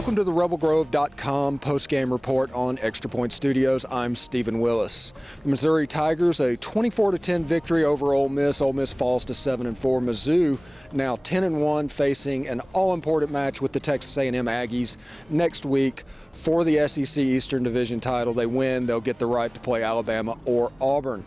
Welcome to the RebelGrove.com post-game report on Extra Point Studios. I'm Stephen Willis. The Missouri Tigers, a 24-10 victory over Ole Miss. Ole Miss falls to 7-4. Mizzou now 10-1, facing an all-important match with the Texas A&M Aggies next week for the SEC Eastern Division title. They win, they'll get the right to play Alabama or Auburn.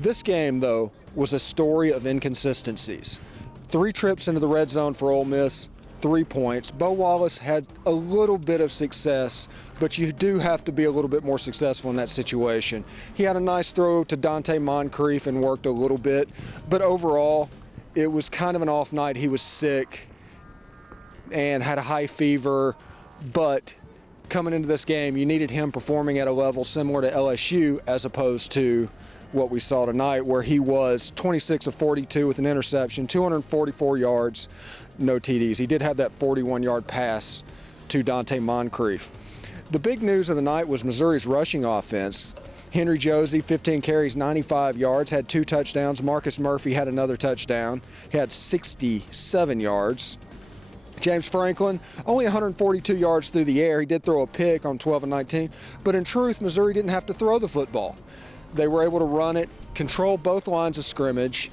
This game, though, was a story of inconsistencies. 3 trips into the red zone for Ole Miss, 3 points. Bo Wallace had a little bit of success, but you do have to be a little bit more successful in that situation. He had a nice throw to Dante Moncrief and worked a little bit, but overall, it was kind of an off night. He was sick and had a high fever, but coming into this game, you needed him performing at a level similar to LSU as opposed to what we saw tonight, where he was 26 of 42 with an interception, 244 yards, no TDs. He did have that 41-yard pass to Dante Moncrief. The big news of the night was Missouri's rushing offense. Henry Josie, 15 carries, 95 yards, had 2 touchdowns. Marcus Murphy had another touchdown. He had 67 yards. James Franklin, only 142 yards through the air. He did throw a pick on 12 and 19, but in truth, Missouri didn't have to throw the football. They were able to run it, control both lines of scrimmage,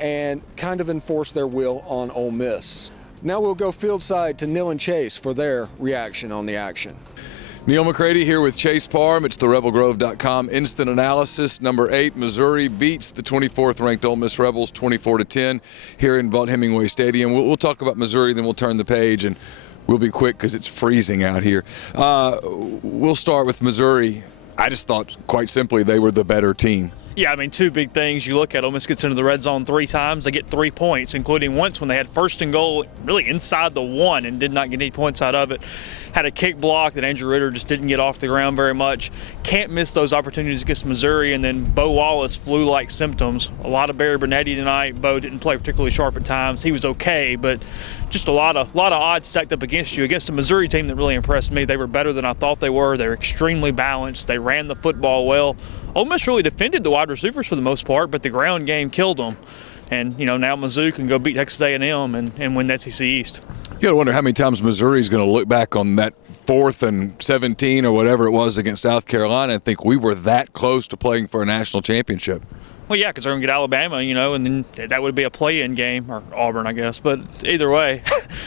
and kind of enforce their will on Ole Miss. Now we'll go field side to Neil and Chase for their reaction on the action. Neil McCready here with Chase Parham. It's the RebelGrove.com instant analysis. Number 8, Missouri beats the 24th ranked Ole Miss Rebels 24-10 here in Vaught Hemingway Stadium. We'll talk about Missouri, then we'll turn the page, and we'll be quick because it's freezing out here. We'll start with Missouri. I just thought, quite simply, they were the better team. Yeah, I mean, 2 big things. You look at Ole Miss gets into the red zone 3 times. They get 3 points, including once when they had first and goal really inside the 1 and did not get any points out of it. Had a kick block that Andrew Ritter just didn't get off the ground very much. Can't miss those opportunities against Missouri. And then Bo Wallace flu-like symptoms. A lot of Barry Bernetti tonight. Bo didn't play particularly sharp at times. He was okay, but just a lot of odds stacked up against you. Against a Missouri team that really impressed me. They were better than I thought they were. They were extremely balanced. They ran the football well. Ole Miss really defended the wide receivers for the most part, but the ground game killed them. And, you know, now Mizzou can go beat Texas A&M and win the SEC East. You got to wonder how many times Missouri's going to look back on that 4th and 17 or whatever it was against South Carolina and think we were that close to playing for a national championship. Well, yeah, because they're going to get Alabama, you know, and then that would be a play-in game, or Auburn, I guess. But either way.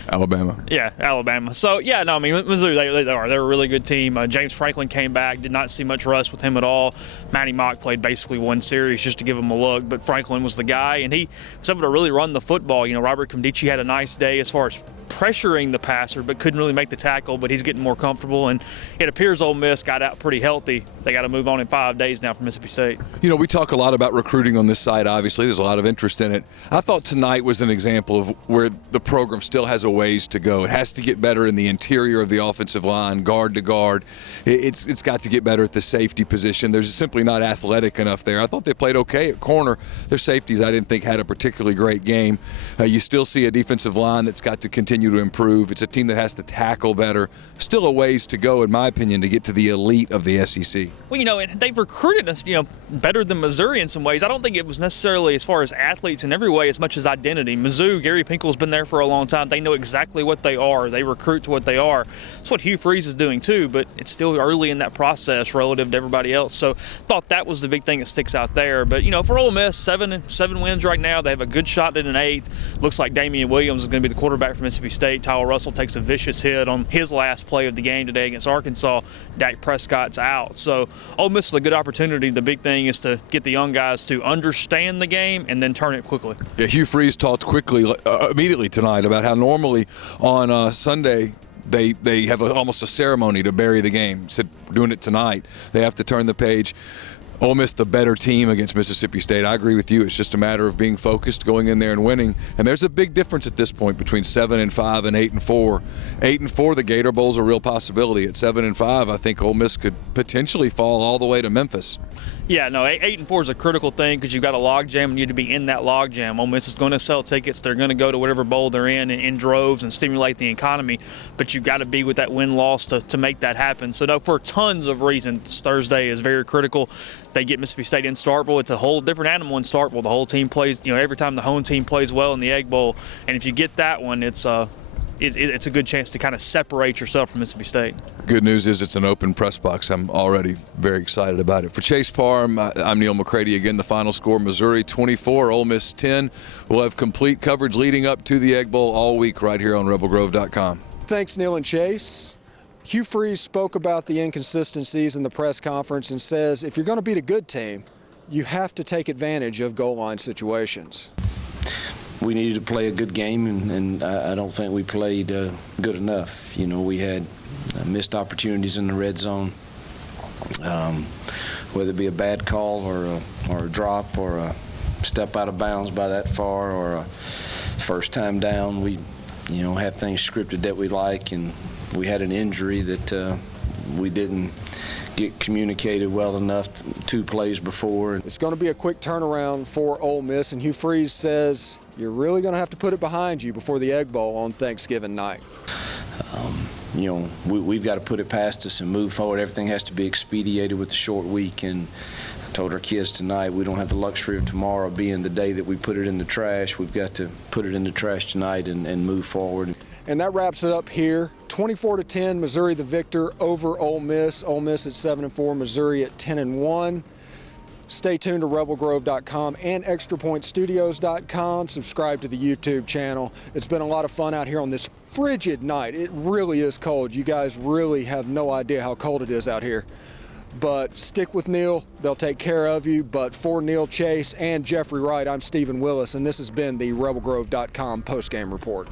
Alabama. Yeah, Alabama. So, yeah, no, I mean, Mizzou, they're a really good team. James Franklin came back, did not see much rust with him at all. Matty Mock played basically 1 series just to give him a look, but Franklin was the guy, and he was able to really run the football. You know, Robert Comdici had a nice day as far as pressuring the passer, but couldn't really make the tackle, but he's getting more comfortable, and it appears Ole Miss got out pretty healthy. They got to move on in 5 days now from Mississippi State. You know, we talk a lot about recruiting on this side, obviously. There's a lot of interest in it. I thought tonight was an example of where the program still has a ways to go. It has to get better in the interior of the offensive line, guard to guard. It's got to get better at the safety position. There's simply not athletic enough there. I thought they played okay at corner. Their safeties, I didn't think, had a particularly great game. You still see a defensive line that's got to continue to improve. It's a team that has to tackle better. Still a ways to go, in my opinion, to get to the elite of the SEC. Well, you know, and they've recruited us, you know, better than Missouri in some ways. I don't think it was necessarily as far as athletes in every way as much as identity. Mizzou, Gary Pinkel's been there for a long time. They know exactly what they are. They recruit to what they are. That's what Hugh Freeze is doing too, but it's still early in that process relative to everybody else. So thought that was the big thing that sticks out there. But, you know, for Ole Miss, 7 wins right now. They have a good shot at an 8th. Looks like Damian Williams is going to be the quarterback for Mississippi State. Tyler Russell takes a vicious hit on his last play of the game today against Arkansas. Dak Prescott's out. So Ole Miss is a good opportunity. The big thing is to get the young guys to understand the game and then turn it quickly. Yeah, Hugh Freeze talked quickly, immediately tonight about how normally on Sunday they have almost a ceremony to bury the game. He said, we're doing it tonight. They have to turn the page. Ole Miss the better team against Mississippi State. I agree with you. It's just a matter of being focused, going in there and winning. And there's a big difference at this point between 7-5 and 8-4. 8-4, the Gator Bowl's a real possibility. At 7-5, I think Ole Miss could potentially fall all the way to Memphis. Yeah, no, 8-4 is a critical thing because you've got a logjam and you need to be in that logjam. Ole Miss is going to sell tickets. They're going to go to whatever bowl they're in droves and stimulate the economy. But you've got to be with that win-loss to make that happen. So, no, for tons of reasons, Thursday is very critical. They get Mississippi State in Starkville. It's a whole different animal in Starkville. The whole team plays, every time the home team plays well in the Egg Bowl. And if you get that one, it's it's a good chance to kind of separate yourself from Mississippi State. Good news is it's an open press box. I'm already very excited about it. For Chase Parham, I'm Neil McCready. Again, the final score, Missouri 24, Ole Miss 10. We'll have complete coverage leading up to the Egg Bowl all week right here on rebelgrove.com. Thanks, Neil and Chase. Hugh Freeze spoke about the inconsistencies in the press conference and says if you're going to beat a good team, you have to take advantage of goal line situations. We needed to play a good game, and I don't think we played good enough. You know, we had missed opportunities in the red zone, whether it be a bad call or a drop or a step out of bounds by that far or a first time down. We, have things scripted that we like, and we had an injury that we didn't get communicated well enough 2 plays before. It's going to be a quick turnaround for Ole Miss, and Hugh Freeze says you're really going to have to put it behind you before the Egg Bowl on Thanksgiving night. We've got to put it past us and move forward. Everything has to be expedited with the short week, and I told our kids tonight we don't have the luxury of tomorrow being the day that we put it in the trash. We've got to put it in the trash tonight and move forward. And that wraps it up here. 24-10, Missouri the victor over Ole Miss. Ole Miss at 7-4, Missouri at 10-1. Stay tuned to rebelgrove.com and extrapointstudios.com. Subscribe to the YouTube channel. It's been a lot of fun out here on this frigid night. It really is cold. You guys really have no idea how cold it is out here. But stick with Neil. They'll take care of you. But for Neil Chase and Jeffrey Wright, I'm Stephen Willis, and this has been the rebelgrove.com postgame report.